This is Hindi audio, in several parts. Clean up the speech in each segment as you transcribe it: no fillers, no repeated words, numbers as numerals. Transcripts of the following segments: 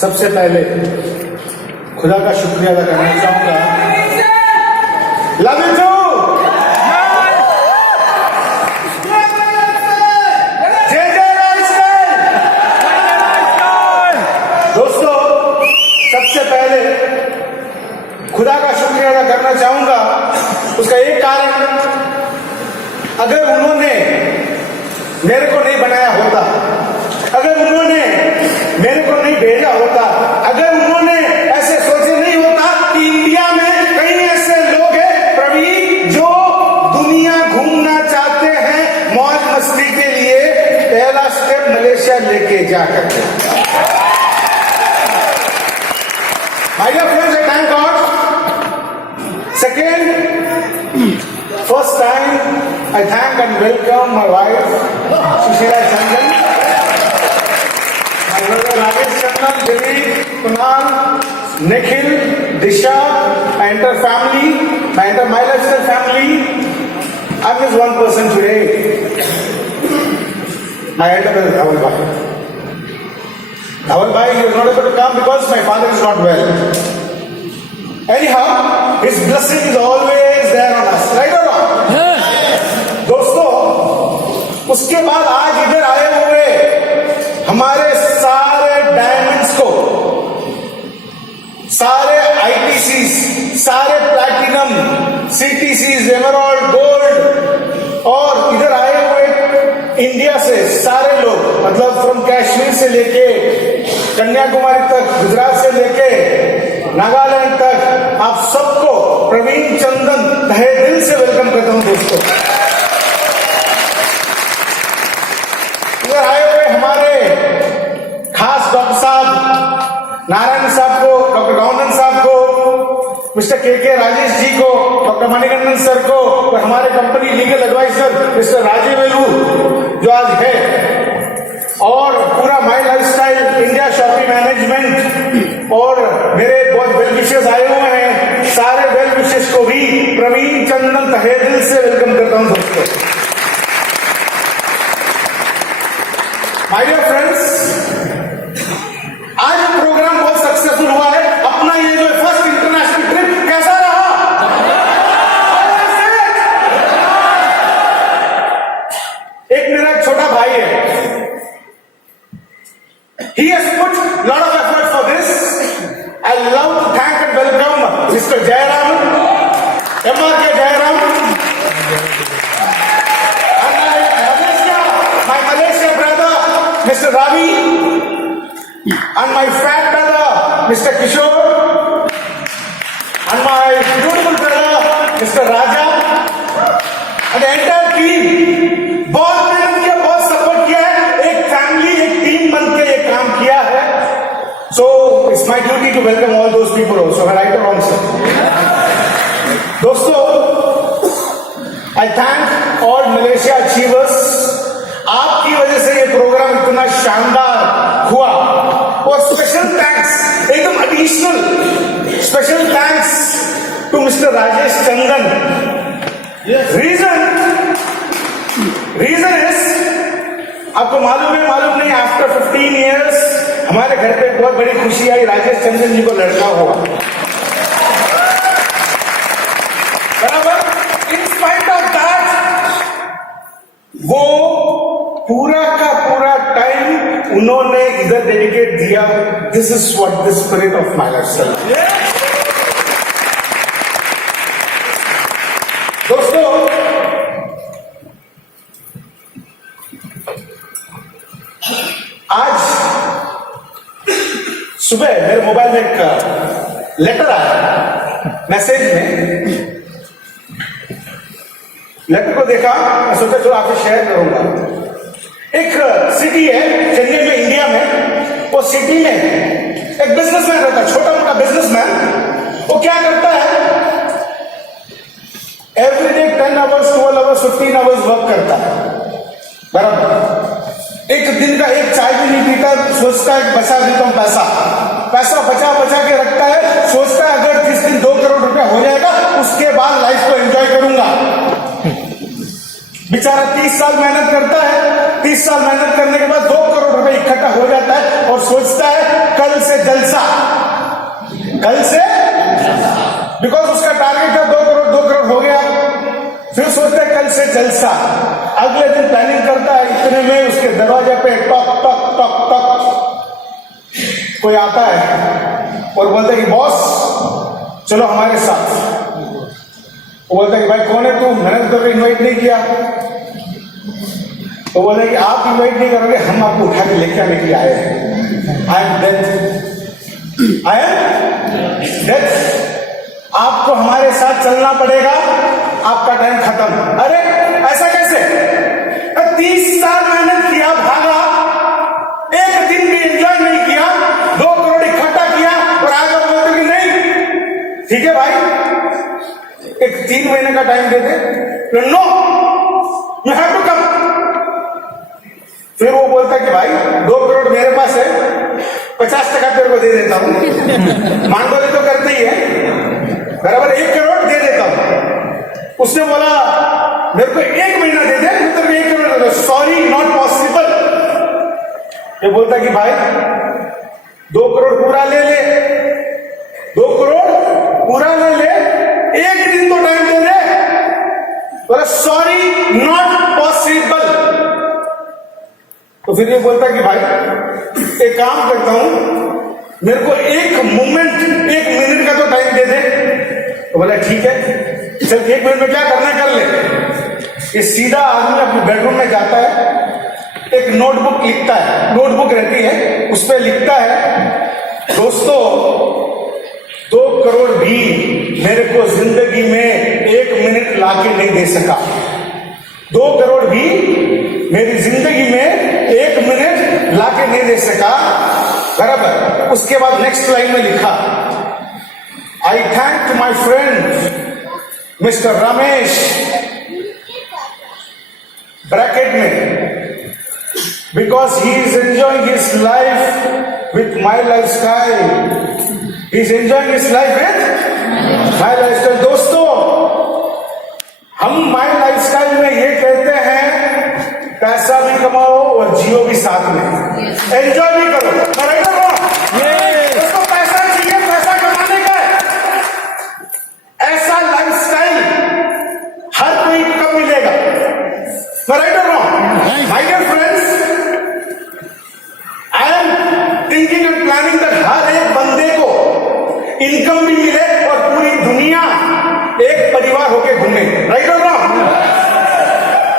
सबसे पहले खुदा का शुक्रिया अदा करना चाहूंगा। लव यू टू जय जय राजस्थान। दोस्तों, सबसे पहले खुदा का शुक्रिया अदा करना चाहूंगा। उसका एक कारण, अगर उन्होंने मेरे को नहीं बनाया होता, अगर उन्होंने मेरे को नहीं भेजा होता, अगर उन्होंने ऐसे सोचे नहीं होता कि इंडिया में कई ऐसे लोग हैं प्रवीण जो दुनिया घूमना चाहते हैं मौज मस्ती के लिए, पहला स्टेप मलेशिया लेके जा करके। My dear friends, I thank God. Second, first time I thank and welcome my wife Sushila Chandan, my brother Rajesh Chandan, Dilip, Kunal, Nikhil, Disha, my entire family, my entire My Lifestyle family. I'm just one person today. My elder brother Dhawal Bhai. Dhawal Bhai is not able to come because my father is not well. Anyhow, his blessing is always there on us, right or not? दोस्तों, उसके बाद आज इधर आए हुए हमारे सारे डायमंड्स को, सारे आईटीसीज, सारे प्लैटिनम, सीटीसीज, एमराल्ड, गोल्ड, और इधर आए हुए इंडिया से सारे लोग, मतलब फ्रॉम कश्मीर से लेके कन्याकुमारी तक, गुजरात से लेके नागालैंड तक, आप सबको प्रवीण चंदन तहे दिल से वेलकम करता हूं। दोस्तों, इधर आए हुए हमारे खास डॉक्टर साहब नारायण साहब को, डॉक्टर गौंडन साहब को, मिस्टर के राजेश जी को, डॉक्टर मणिकंदन सर को, और हमारे company legal adviser mister Rajeev Velu जो आज है, और पूरा my lifestyle India shopping management, और मेरे बहुत वेल विशेष आए हुए हैं, सारे वेल विशेष को भी प्रवीण चंदन तहे दिल से वेलकम करता हूं। दोस्तों, माय डियर फ्रेंड्स, आज प्रोग्राम बहुत सक्सेसफुल हुआ है। अपना ये जो फर्स्ट इंटरनेशनल ट्रिप कैसा रहा? एक मेरा एक छोटा भाई है, he has put lot of effort for this. I love to thank and welcome Mr. Jairam, M.R.K. Jairam, and my Malaysia brother Mr. Ravi, and my fat brother Mr. Kishore, and my beautiful brother Mr. Raja, and the entire team. बहुत मेहनत किया, बहुत सपोर्ट किया है, एक फैमिली, एक टीम बन के ये काम किया है। So it's my duty to welcome all those people also, right or wrong, sir? दोस्तों, I thank all Malaysia achievers. आपकी वजह से ये प्रोग्राम इतना शानदार हुआ, और स्पेशल थैंक्स, एकदम additional special thanks to mister Rajesh Chandan. Reason is, आपको मालूम है मालूम नहीं, आफ्टर 15 इयर्स हमारे घर पे बहुत बड़ी खुशी आई, राजेश चंदन जी को लड़का हुआ। बराबर, इन स्पाइट ऑफ दैट, वो पूरा का पूरा टाइम उन्होंने इधर डेडिकेट दिया। This is what the spirit of my lifestyle. दोस्तों, आज सुबह मेरे मोबाइल में एक लेटर आया, मैसेज में। लेटर को देखा, मैं सोचा चलो आपसे शेयर करूंगा। एक सिटी है चेन्नई में, इंडिया में। वो सिटी में एक बिजनेसमैन रहता है, छोटा मोटा बिजनेसमैन। वो क्या करता है, everyday 10 hours, 12 hours, 15 hours work करता है, बराबर। एक दिन का एक चाय भी नहीं पीता, सोचता है बचा देता हूं पैसा बचा बचा के रखता है, सोचता है अगर जिस दिन 2 करोड़ रुपया हो जाएगा उसके बाद लाइफ को एंजॉय करूंगा। बेचारा 30 साल मेहनत करता है, 30 साल मेहनत करने के बाद 2 करोड़ रुपए रुपए इकट्ठा हो जाता है और सोचता है कल से जलसा, कल से, बिकॉज उसका टारगेट था 2 करोड़ हो गया, फिर सोचता है कल से जलसा। अगले दिन प्लानिंग करता है, इतने में उसके दरवाजे पे टक टक टक टक कोई आता है और बोलता है कि बॉस चलो हमारे साथ। वो बोलता है कि भाई कौन है तू, मैंने तो इन्वाइट नहीं किया। वो बोलता है कि आप इन्वाइट नहीं करोगे, हम आपको उठा के लेके आने के लिए आए हैं। I am death, I am death, आपको हमारे साथ चलना पड़ेगा, आपका टाइम खत्म। अरे ऐसा कैसे? 30 साल मेहनत किया, भागा, एक दिन भी एंजॉय नहीं किया, 2 करोड़ इकट्ठा किया और आज आप बोलते कि नहीं ठीक है भाई, एक 3 महीने का टाइम दे दे। No, you have to come. फिर वो बोलता है कि भाई 2 करोड़ मेरे पास है, 50% तेरे को दे देता हूं। मांगोली तो करते ही है, बराबर 1 करोड़ दे देता हूं। उसने बोला मेरे को 1 महीना दे दे, मैं तेरे को 1 करोड़ दे दूं। Sorry, not possible. ये बोलता कि भाई 2 करोड़ पूरा ले ले, 2 करोड़ पूरा ले ले, 1 दिन तो टाइम दे दे। बोला सॉरी, नॉट पॉसिबल। तो फिर ये बोलता कि भाई एक काम करता हूं, मेरे को 1 मिनट का तो टाइम दे दे। तो बोला ठीक है, चल 1 मिनट में क्या करना कर ले। ये सीधा आदमी अपने बेडरूम में जाता है, एक नोटबुक लिखता है, नोटबुक रहती है, उस पर लिखता है दोस्तों 2 करोड़ भी मेरे को जिंदगी में 1 मिनट लाके नहीं दे सका, 2 करोड़ भी मेरी जिंदगी में 1 मिनट लाके नहीं दे सका, बराबर। उसके बाद नेक्स्ट लाइन में लिखा I thank my friend mister Ramesh, bracket में, because he is enjoying his life with my life style, he is enjoying his life with my life style. दोस्तों, हम माई लाइफ स्टाइल में ये कहते हैं पैसा भी कमाओ और जियो भी साथ में, एंजॉय भी करो। दोस्तों पैसा चाहिए, पैसा कमाने का ऐसा लाइफ स्टाइल हर कोई कब मिलेगा? राइट और wrong? My dear friends, I am thinking and planning that हर एक बंदे को इनकम भी मिले और पूरी दुनिया एक परिवार होके घूमे। राइट और रॉन्ग?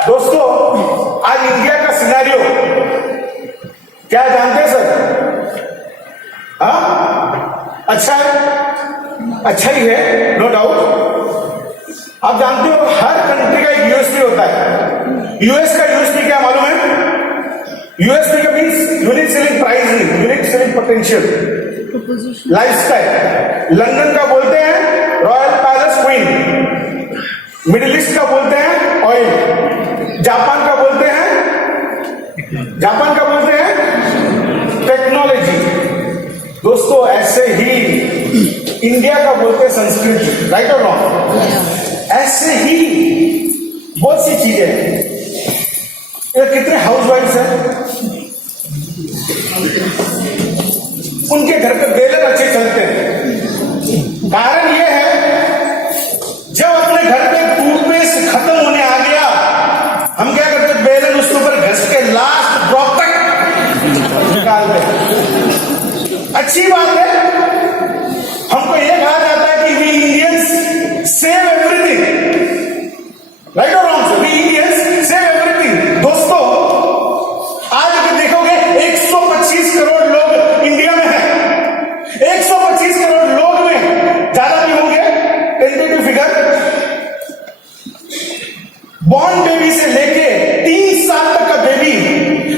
दोस्तों, आज इंडिया का सिनेरियो क्या जानते हैं सर? हाँ, अच्छा है, अच्छा ही है, नो डाउट। आप जानते हो हर कंट्री का एक यूएसपी होता है। यूएस का यूएसपी क्या मालूम है? यूएसपी का means unique selling price, unique selling potential, lifestyle. London का बोलते हैं royal palace queen, middle east का बोलते हैं ऑयल, जापान का बोलते हैं टेक्नोलॉजी। दोस्तों ऐसे ही इंडिया का बोलते हैं संस्कृति। राइट और रॉन्ग? ऐसे ही बहुत सी चीजें हैं। ये कितने हाउसवाइफ्स हैं, उनके घर पे बेलन अच्छे चलते हैं। कारण यह है जब अपने घर पे टूथपेस्ट खत्म होने आ गया, हम क्या करते, बेलन उसके ऊपर घस के लास्ट ड्रॉप तक निकाल दे। अच्छी बात है, हमको यह कहा जाता है कि we Indians save everything. Right और wrong? We Indians save everything. दोस्तों आज अगर देखोगे 125 करोड़ लोग इंडिया में हैं, 125 करोड़ लोग में ज्यादा भी होंगे, टेंटेटिव फिगर, बॉर्न बेबी से लेके 3 साल तक का बेबी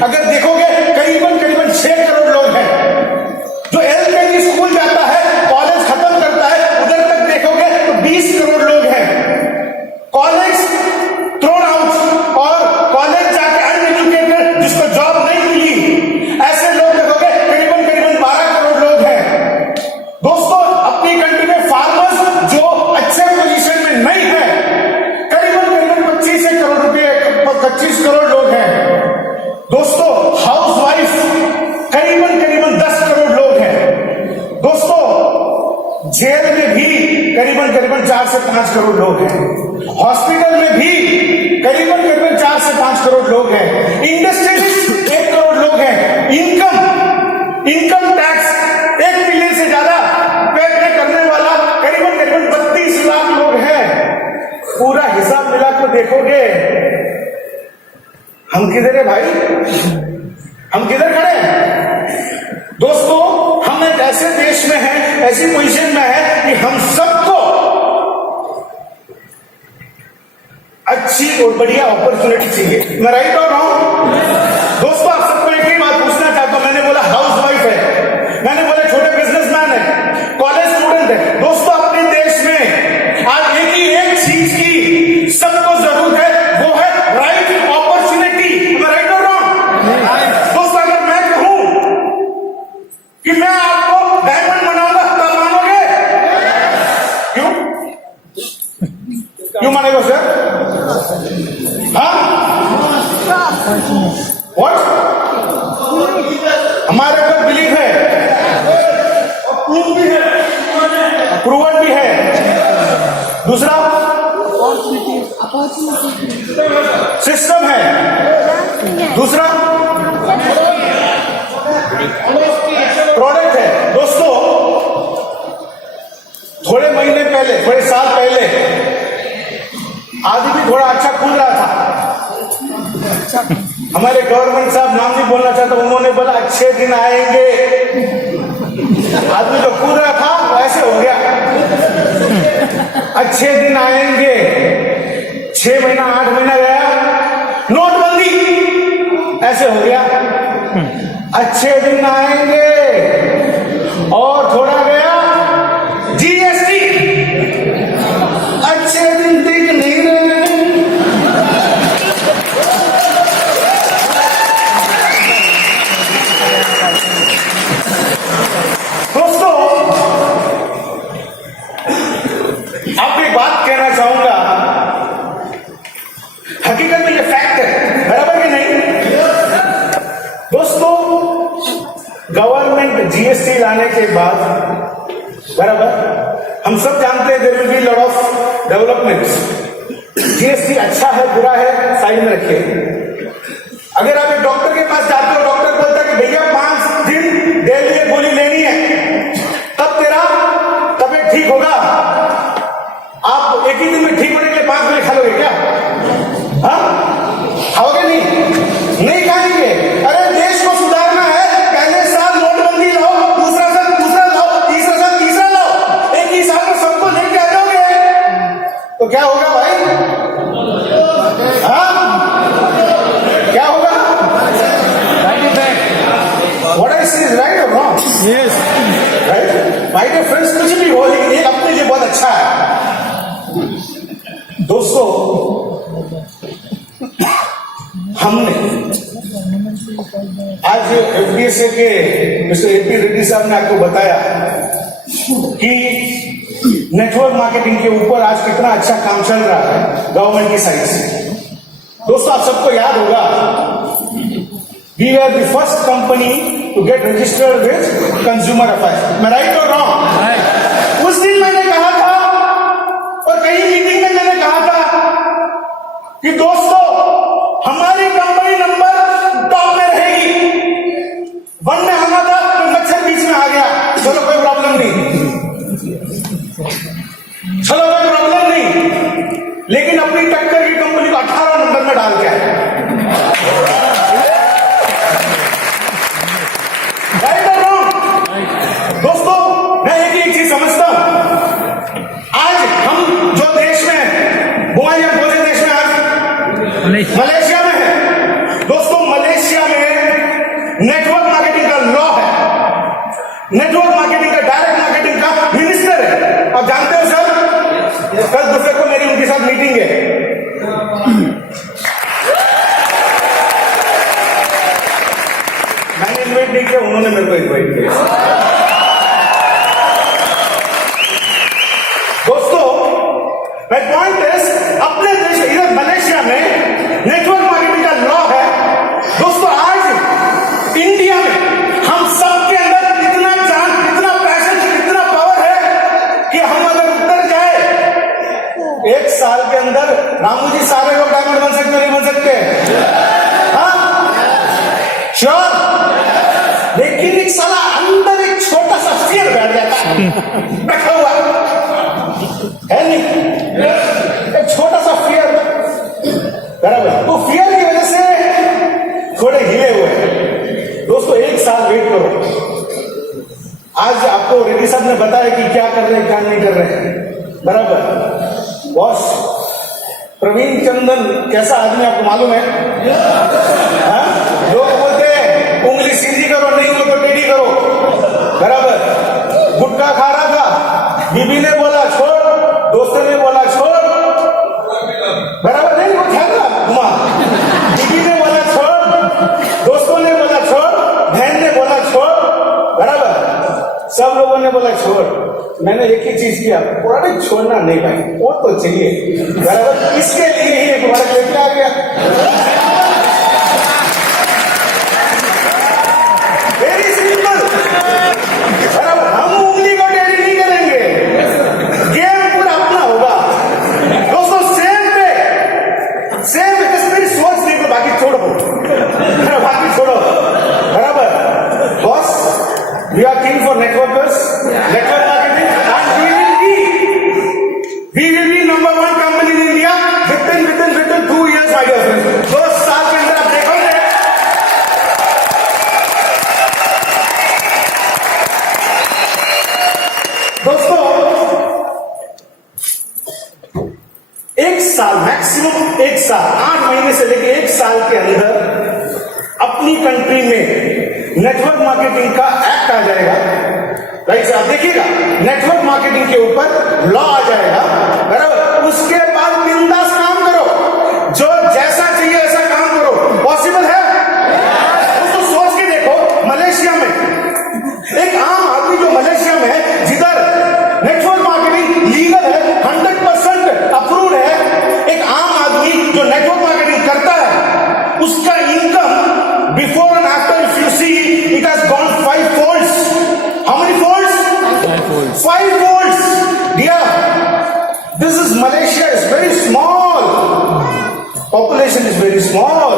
अगर देखोगे करीबन 6 करोड़ लोग हैं जो एलकेजी में भी करीबन 4 से 5 करोड़ लोग हैं, हॉस्पिटल में भी करीबन 4 से 5 करोड़ लोग हैं, इंडस्ट्री में 1 करोड़ लोग हैं, इनकम टैक्स 1 मिलियन से ज्यादा पे करने वाला करीबन 32 लाख लोग हैं। पूरा हिसाब मिला कर देखोगे हम किधर है भाई, हम किधर खड़े हैं दोस्तों। हम एक ऐसे देश में हैं, ऐसी पोजीशन में है कि हम सबको अच्छी और बढ़िया अपॉर्चुनिटी चाहिए। मैं राइट और रॉन्ग दोस्तों? आप सबको एक ही बात पूछना चाहता हूं। मैंने बोला हाउस वाइफ है, मैंने बोला छोटे बिजनेसमैन है, कॉलेज स्टूडेंट है। दोस्तों अपने देश में आज एक चीज की सबको जरूरत है, वो है राइट अपॉर्चुनिटी। मैं राइट और रॉन्ग दोस्तों? अगर मैं कहूं कि मैं आपको डायमंड बनाऊंगा तब मानोगे? क्यों मानेगा सर? हाँ व्हाट? हमारे ऊपर बिलीव है, प्रूव भी है, प्रूवन भी है। दूसरा सिस्टम है, दूसरा प्रोडक्ट है। दोस्तों थोड़े महीने पहले, थोड़े साल पहले आदमी थोड़ा अच्छा कूद रहा था। हमारे गवर्नमेंट साहब नाम नहीं बोलना चाहता, उन्होंने बोला अच्छे दिन आएंगे। आदमी जो कूद रहा था वैसे हो गया, अच्छे दिन आएंगे। 6 महीना 8 महीना गया, नोटबंदी ऐसे हो गया। अच्छे दिन आएंगे और थोड़ा गया जीएसटी, अच्छे दिन दिख नहीं रहे। दोस्तों अब एक बात कहना चाहूंगा, हकीकत में ये फैक्ट है, बराबर कि नहीं दोस्तों? गवर्नमेंट जीएसटी लाने के बाद, बराबर, हम सब जानते हैं there will be lot of developments. GST अच्छा है बुरा है साइड में रखिए। अगर आप एक डॉक्टर के पास जाते हो, डॉक्टर बोलता है कि भैया 5 दिन डेली एक गोली लेनी है, तब तेरा तबीयत ठीक होगा। आप एक ही दिन में ठीक होने के लिए 5 गोली खा लोगे क्या? हाँ खाओगे? नहीं खाएंगे। अरे देश को सुधारना है, पहले साल नोटबंदी लाओ, दूसरा साल दूसरा लाओ, तीसरा साल तीसरा लाओ, एक ही साल में सबको लेके आ जाओगे तो क्या होगा भाई? हाँ क्या होगा? What I say is right or wrong? Yes. Right? My dear friends, कुछ भी हो लेकिन एक अपने लिए बहुत अच्छा है। दोस्तों हमने आज एफडीएसए के मिस्टर एपी रेड्डी साहब ने आपको बताया कि नेटवर्क मार्केटिंग के ऊपर आज कितना अच्छा काम चल रहा है गवर्नमेंट की साइड से। दोस्तों आप सबको याद होगा, we were the first company to get registered with consumer affairs. मैं राइट और रॉन्ग? उस दिन मैंने कहा था और कई मीटिंग में मैंने कहा था कि दोस्तों हमारी कंपनी नंबर टॉप में रहेगी। 1 में आना था तो मच्छर बीच में आ गया, चलो कोई प्रॉब्लम नहीं, चलो कोई प्रॉब्लम नहीं, लेकिन अपनी टक्कर की कंपनी को 18 नंबर में डाल के आए। राइट और रॉन्ग? दोस्तों मैं एक चीज समझता हूं, आज हम जो देश में बुआ या बोले देश में, आज मलेशिया में है। दोस्तों मलेशिया में नेटवर्क मार्केटिंग का लॉ है, नेटवर्क मार्केटिंग का, डायरेक्ट मार्केटिंग का मिनिस्टर है। आप जानते हो सर, कल दोपहर को मेरी उनके साथ मीटिंग है। मैंने इन्वाइट नहीं किया, उन्होंने मेरे को इन्वाइट किया। दोस्तों माय पॉइंट इज, अपने देश इधर मलेशिया में नेटवर्क मार्केटिंग का लॉ है। दोस्तों आज इंडिया में हम सबके अंदर इतना जान, इतना पैशन, इतना पावर है कि हम अगर उतर जाए 1 साल के अंदर रामू जी सारे लोग डायमंड बन सकते नहीं बन सकते? हाँ श्योर। लेकिन एक साला अंदर एक छोटा सा फियर बैठ जाता है, बैठा हुआ है नहीं, एक छोटा सा फियर, बराबर। तो फियर की वजह से थोड़े हिले हुए हैं। दोस्तों 1 साल वेट करो। आज आपको रेड्डी साहब ने बताया कि क्या कर रहे हैं क्या नहीं कर रहे हैं, बराबर। बॉस प्रवीण चंदन कैसा आदमी आपको मालूम है? हाँ? लोग बोलते हैं उंगली सीधी करो, नहीं हो तो टेढ़ी करो, बराबर। गुटखा खा रहा था, बीबी ने बोला छोड़, दोस्तों ने बोला छोड़, बराबर। नहीं वो क्या था घुमा, बीबी ने बोला छोड़, दोस्तों ने बोला छोड़, बहन ने बोला छोड़, बराबर। सब लोगों ने बोला छोड़। मैंने एक ही चीज किया, अरे छोड़ना नहीं भाई, वो तो चाहिए, बराबर। इसके लिए ही एक बार लेके आ गया। वेरी सिंपल, बराबर। हम उंगली को टेढ़ी नहीं करेंगे, गेम पूरा अपना होगा। दोस्तों सेम मेरी सोच नहीं तो बाकी छोड़ो, बाकी छोड़ो, बराबर। Boss we are king for networkers, network marketing, we will be number 1 company in India within 2 years, my dear friends. 2 साल के अंदर आप देखोगे। दोस्तों 1 साल, मैक्सिमम 1 साल, 8 महीने से लेकर 1 साल के अंदर अपनी कंट्री में नेटवर्क मार्केटिंग का एक्ट आ जाएगा। राइट, आप देखिएगा नेटवर्क मार्केटिंग के ऊपर लॉ आ जाएगा, बराबर। उसके बाद बिंदास काम करो, जो जैसा चाहिए ऐसा काम करो। पॉसिबल है? उसको सोच के देखो, मलेशिया में एक आम आदमी जो मलेशिया में है, जिधर नेटवर्क मार्केटिंग लीगल है, 100% अप्रूव्ड है, एक आम आदमी जो नेटवर्क मार्केटिंग करता है, उसका income before and after if you see it has gone 5 folds. How many folds? 5 folds. Dear, this is Malaysia is very small. Population is very small.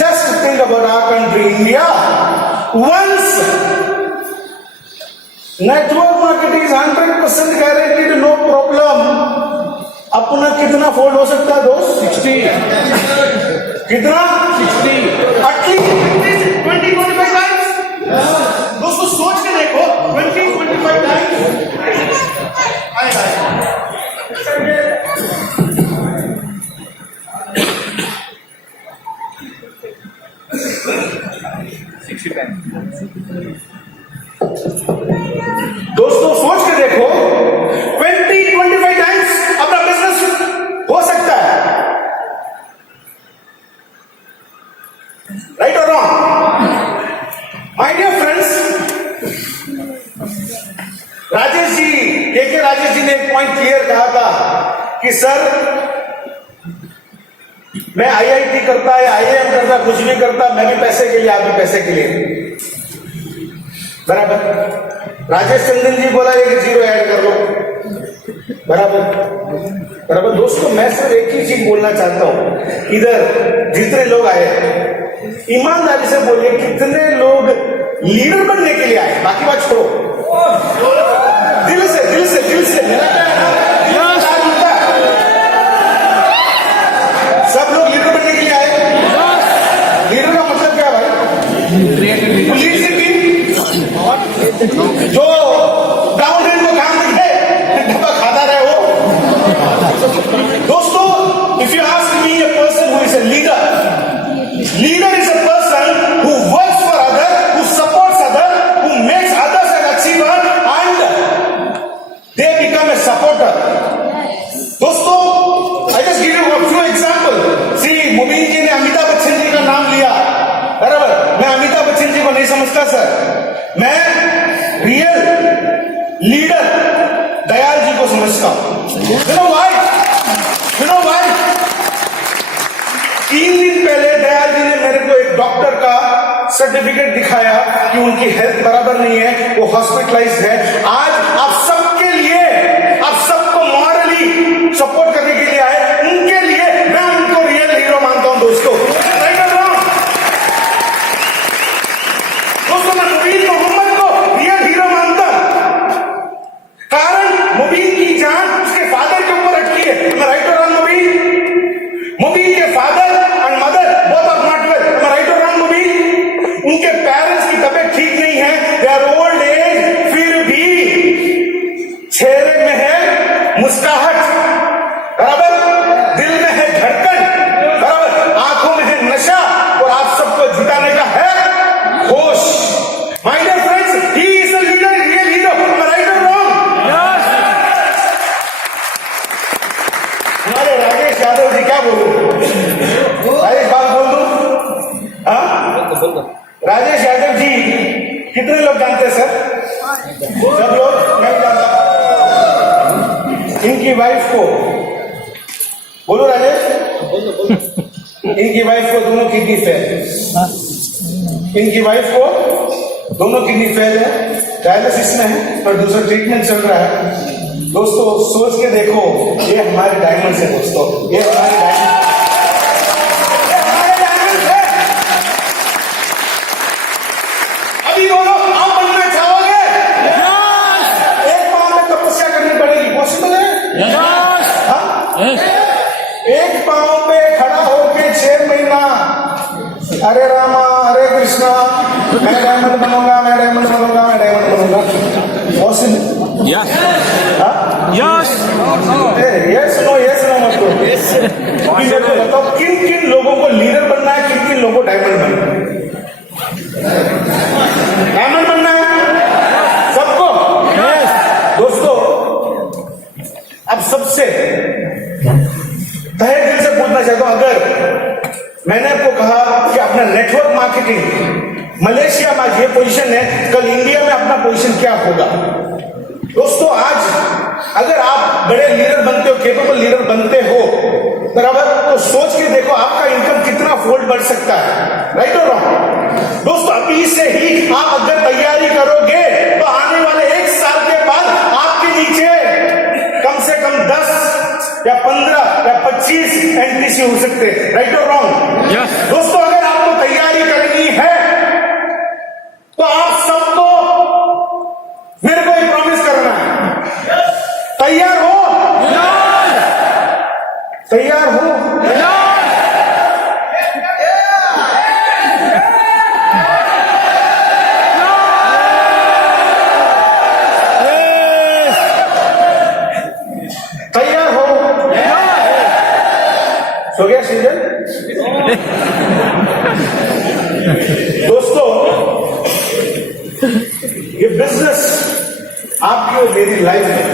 Just think about our country, India. Once network marketing is 100% guaranteed, no problem. अपना कितना फोल्ड हो सकता है दोस्त? 60. कितना? 60. At least 20-25 times. दोस्तों सोच के देखो, 20-25 टाइम्स। दोस्तों सोच के देखो, 20-25 टाइम्स अपना बिजनेस हो सकता है। राइट और wrong? My dear friends, Rajesh ji, के राजेश जी ने एक पॉइंट क्लियर कहा था कि सर मैं आईआईटी करता है, आईआईएम करता, कुछ भी करता, मैं भी पैसे के लिए, आप भी पैसे के लिए, बराबर। राजेश चंदन जी बोला एक 0 ऐड कर लो, बराबर। दोस्तों मैं सिर्फ एक ही चीज बोलना चाहता हूं, इधर जितने लोग आए ईमानदारी से बोलिए, कितने लोग लीडर बनने के लिए आए? बाकी बात छोड़ो, दिल से मेरा क्या है ना, सब लोग लीडर बनने के लिए आए। लीडर का मतलब क्या भाई? लीड से जो ग्राउंड रेंज को काम दिखे, डब्बा खाता रहे वो। दोस्तों if you ask me, a person who is a leader is a person who works for other, who supports other, who makes others an achiever and they become a supporter. दोस्तों I just give you a few examples. See, मुबीन जी ने अमिताभ बच्चन जी का नाम लिया, बराबर। मैं अमिताभ बच्चन जी को नहीं समझता सर, मैं रियल लीडर दयाल जी को समझता हूं। You know why? 3 दिन पहले दयाल जी ने मेरे को एक डॉक्टर का सर्टिफिकेट दिखाया कि उनकी हेल्थ बराबर नहीं है, वो हॉस्पिटलाइज्ड है। आज आप सबके लिए मुस्कुराहट, बराबर, दिल में है धड़कन, बराबर, आंखों में है नशा और आप सबको जिताने का है होश। My dear friends, he is a leader, real hero, right और रॉन्ग? हमारे राजेश यादव जी क्या बोलूं, राजेश बात बोल दूं? हाँ, राजेश यादव जी कितने लोग जानते हैं सर? सब लोग नहीं जानता। इनकी वाइफ को बोलो राजेश, इनकी वाइफ को दोनों किडनी फेल, इनकी वाइफ को दोनों किडनी फेल है, डायलिसिस में है और दूसरा ट्रीटमेंट चल रहा है। दोस्तों सोच के देखो, ये हमारे डायमंड है दोस्तों, ये हमारे डायमंड, अभी बोलो आप बनना चाहोगे? एक पांव में तपस्या करनी पड़ेगी, पॉसिबल है? हाँ? एक पांव पे खड़ा होके 6 महीना हरे रामा हरे कृष्णा, मैं डायमंड बनूंगा, मैं डायमंड बनूंगा, मैं डायमंड बनूंगा, पॉसिबल? यस नो मत करो। बताओ किन किन लोगों को लीडर बनना है, किन किन लोगों को डायमंड बनना है? डायमंड बनना है सबको? दोस्तों अब सबसे तहे दिल से पूछना चाहता हूं, अगर मैंने आपको कहा कि अपना नेटवर्क मार्केटिंग मलेशिया में ये पोजीशन है, कल इंडिया में अपना पोजीशन क्या होगा? दोस्तों आज अगर आप बड़े लीडर बनते हो, केपेबल लीडर बनते हो, बराबर, तो सोच के देखो आपका इनकम कितना फोल्ड बढ़ सकता है, राइट और रॉन्ग? दोस्तों अभी से ही आप अगर तैयारी करोगे तो आने वाले 1 साल के बाद आपके नीचे कम से कम 10 या 15 या 25 एनटीसी हो सकते हैं, राइट और रॉन्ग? दोस्तों अगर आपको तैयारी करनी है तो आप सबको मेरे को एक प्रॉमिस करना है, तैयार हो? तैयार हो? तैयार हो? सो गया सीजन? दोस्तों ये बिजनेस आपकी और मेरी लाइफ में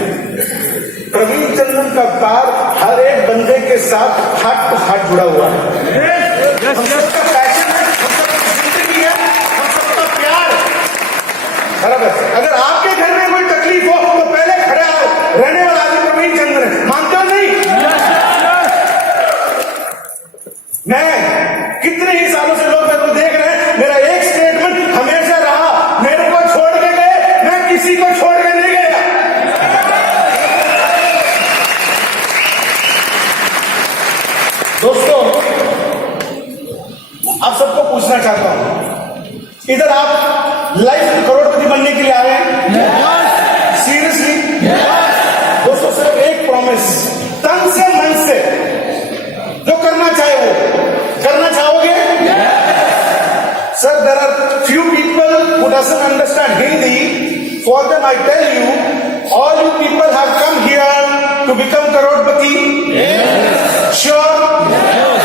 प्रवीण चंद्रन का तार हर एक बंदे के साथ हाथ तो हाथ जुड़ा हुआ है। हम सबका पैशन है, हम सबकी जिंदगी है, हम सबका प्यार है, बराबर। अगर आपके घर में कोई तकलीफ हो तो पहले खड़े रहने वाला आदमी प्रवीण चंद्रन है, मानते हो नहीं? मैं कितने ही सालों से लोग मेरे को देख रहे हैं, मेरा एक स्टेटमेंट हमेशा रहा, मेरे को छोड़ के गए, मैं किसी को छोड़ के नहीं गया। दोस्तों आप सबको पूछना चाहता हूं, इधर आप लाइफ करोड़पति बनने के लिए आए हैं? सीरियसली? दोस्तों सिर्फ एक प्रॉमिस, तन से मन से जो करना चाहे वो करना चाहोगे? Sir, there are few people who doesn't understand Hindi. For them, I tell you, all you people have come here to become crorepati. Yes. Sure. Yes.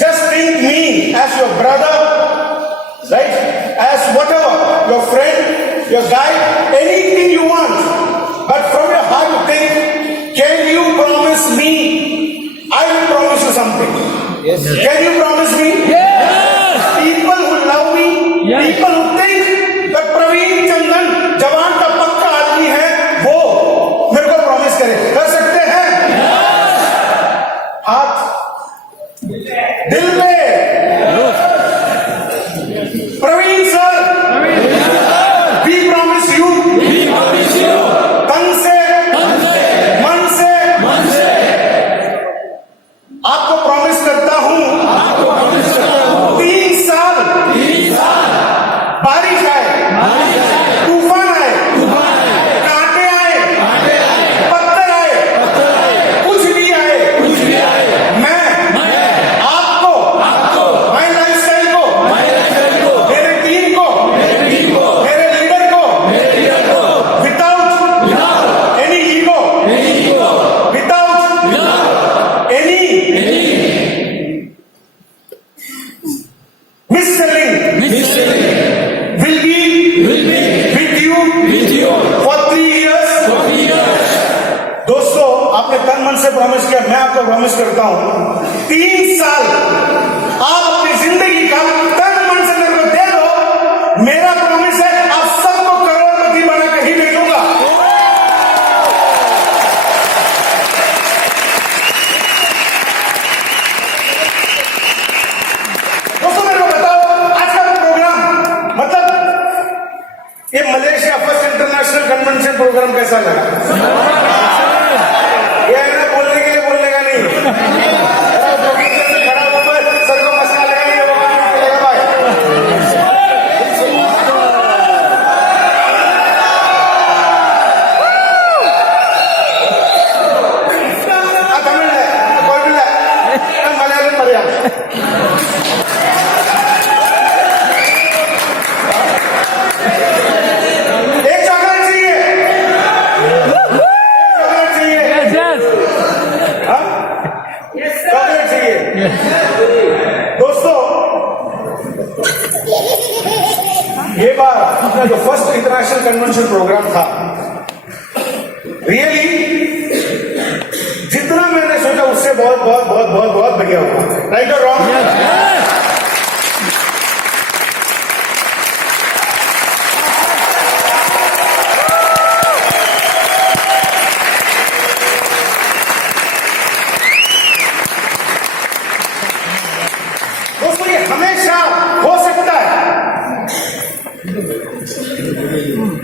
Just think me as your brother, right? As whatever, your friend, your guide, anything you want. But from your heart, you think, can you promise me? I will promise you something. Yes. Can you promise me? Yes. People who love me, yes. People who think that Praveen Chandran जवान का पक्का आदमी है, वो मेरे को प्रॉमिस करे, कर सकते हैं? yes. हाथ दिल में, Praveen sir, we promise you, तन से, मन से, आपको प्रॉमिस करता हूं आपने तन मन से प्रॉमिस किया, मैं आपको प्रॉमिस करता हूं 3 साल आप अपनी जिंदगी का तन मन से मेरे को दे दो, मेरा प्रॉमिस है आप सबको करोड़पति बना के ही भेजूंगा। दोस्तों मेरे को बताओ आज का प्रोग्राम मतलब ये Malaysia first international convention programme कैसा लगा? ये ना बोलने के लिए बोलने का नहीं, खड़ा ऊपर सर को मसला लगा नहीं होगा भाई। तमिल है कोई भी है, मलयालम मलयालम दोस्तों ये बार अपना जो फर्स्ट इंटरनेशनल कन्वेंशन प्रोग्राम था, रियली जितना मैंने सोचा उससे बहुत बहुत बहुत बहुत बहुत बढ़िया हुआ। राइट और रॉन्ग? दोस्तों ये हमेशा हो सकता है,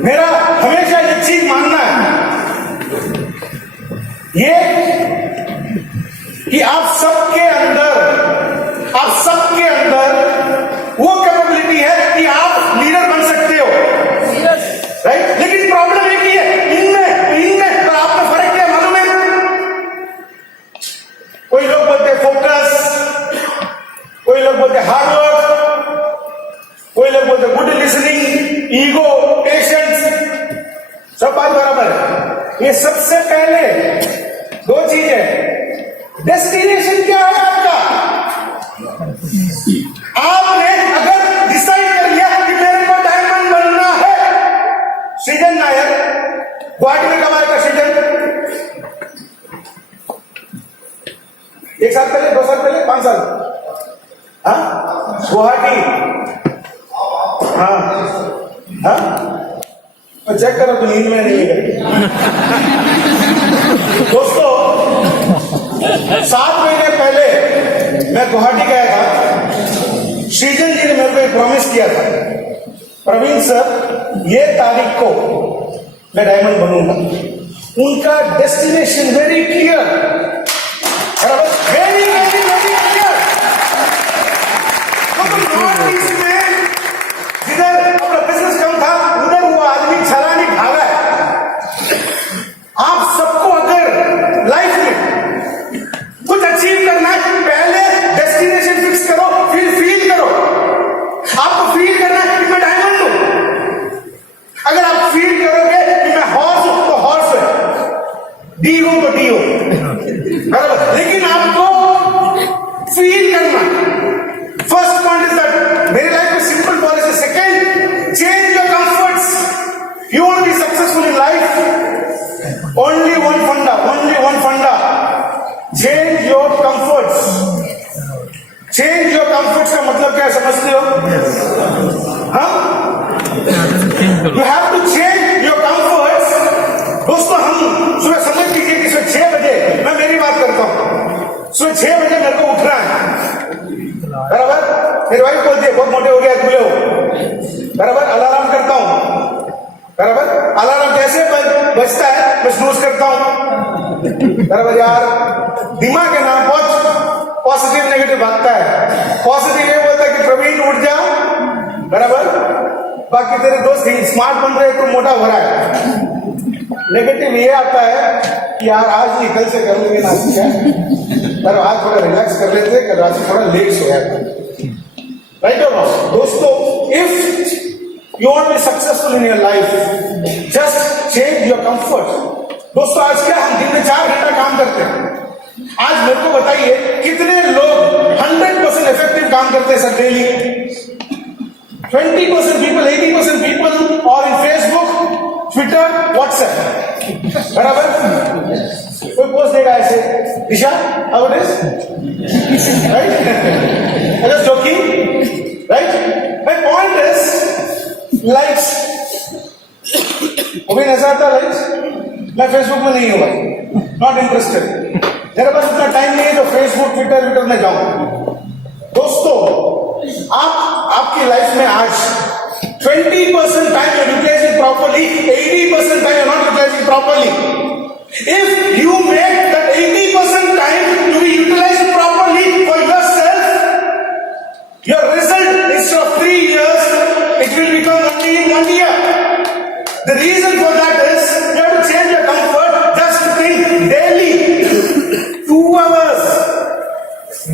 मेरा हमेशा ये चीज मानना है ये कि आप सबके अंदर वो कैपेबिलिटी है कि आप लीडर बन सकते हो, राइट? लेकिन प्रॉब्लम एक ही है, इनमें पर आप में फर्क क्या है मालूम है? कोई लोग बोलते फोकस, कोई लोग बोलते हार्ड वर्क, कोई लोग बोलते गुड लिसनिंग, ईगो, पेशेंस, सब बात बराबर है। ये सबसे पहले 2 चीजें, डेस्टिनेशन क्या है आपका? आपने अगर डिसाइड कर लिया कि मेरे को डायमंड बनना है, सृजन नायर गुवाहाटी में कब आएगा सृजन? 1 साल पहले, 2 साल पहले, 5 साल? गुवाहाटी, चेक करो तो नींद में नहीं है। दोस्तों 7 महीने पहले मैं गुवाहाटी गया था, सृजन जी ने मेरे को एक प्रॉमिस किया था, प्रवीण सर ये तारीख को मैं डायमंड बनूंगा। उनका destination very clear, very very very clear. जिधर अपना बिजनेस कम था उधर वो आदमी छला नहीं भागा है। आप सबको अगर लाइफ में कुछ अचीव करना है, पहले डेस्टिनेशन फिक्स करो, फिर फील करो। आपको फील करना है कि मैं डायमंड हूं। अगर आप फील करोगे कि मैं हॉर्स हूं तो हॉर्स है, डी हूं तो डी हो, बराबर। लेकिन आपको फील करना, फर्स्ट पॉइंट इज दैट मेरी लाइफ में simple policy. Second, change your comforts. You want to be successful in life, only one funda, change your comforts. Change your comforts का मतलब क्या समझते हो? You have to change your comforts. दोस्तों हम सुबह समझ लीजिए कि सुबह 6 बजे, मैं मेरी बात करता हूं, सुबह 6 बजे मेरे को उठना है, बराबर। मेरी वाइफ बोलती है बहुत मोटे हो गया खुले हो, बराबर। अलार्म करता हूं, बराबर। अलार्म जैसे बजता है मैं स्नूज करता हूं, बराबर। यार दिमाग है ना, बहुत पॉजिटिव नेगेटिव भागता है। पॉजिटिव ये बोलता है कि प्रवीण उठ जा, बराबर, बाकी तेरे दोस्त स्मार्ट बन रहे, तो मोटा हो रहा है। नेगेटिव ये आता है कि यार आज नहीं कल से कर लेंगे ना, आज थोड़ा रिलैक्स कर लेते, कल रात से थोड़ा लेट सोया था। राइट और रॉन्ग? दोस्तों if you want to be successful in your life, just change your comfort. दोस्तों आज क्या हम दिन में 4 घंटा काम करते हैं। आज मेरे को बताइए कितने लोग 100% इफेक्टिव काम करते हैं सर डेली? 20% पीपल, 80% पीपल और इन फेसबुक, ट्विटर, व्हाट्सएप, बराबर। कोई post Isha, how it is? Right? I'm just joking. Right? My point is, likes. अभी नजर आता likes? मैं फेसबुक में नहीं हूँ भाई, नॉट इंटरेस्टेड। मेरे पास इतना टाइम नहीं है तो फेसबुक ट्विटर में जाऊं। दोस्तों, आपकी लाइफ में आज 20% time you're utilizing properly, 80% time you're not utilizing properly. If you make that 80% time to be utilized properly for yourself, your result instead of 3 years, it will become only in 1 year. The reason for that is you have to change your comfort. Just think daily 2 hours.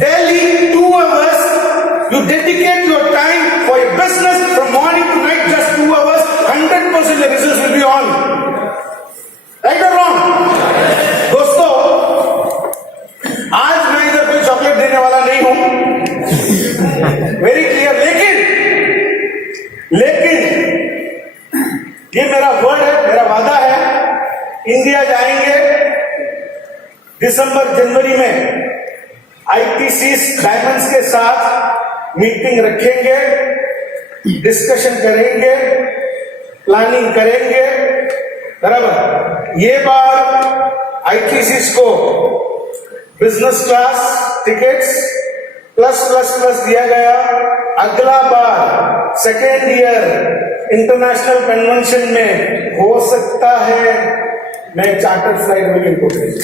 Daily 2 hours. You dedicate your time for your business from morning to night. Just 2 hours. 100% the results will be on. Right or wrong? दोस्तों, आज मैं इधर कोई चॉकलेट देने वाला नहीं हूं, वेरी क्लियर। लेकिन ये मेरा वर्ड है, मेरा वादा है, इंडिया जाएंगे दिसंबर जनवरी में, आईटीसी डायमंड्स के साथ मीटिंग रखेंगे, डिस्कशन करेंगे, प्लानिंग करेंगे, बराबर। ये बार आईटीसी को बिजनेस क्लास टिकट्स प्लस दिया गया। अगला बार सेकेंड ईयर इंटरनेशनल कन्वेंशन में हो सकता है मैं चार्टर्ड फ्लाइट में इनको भेजूं।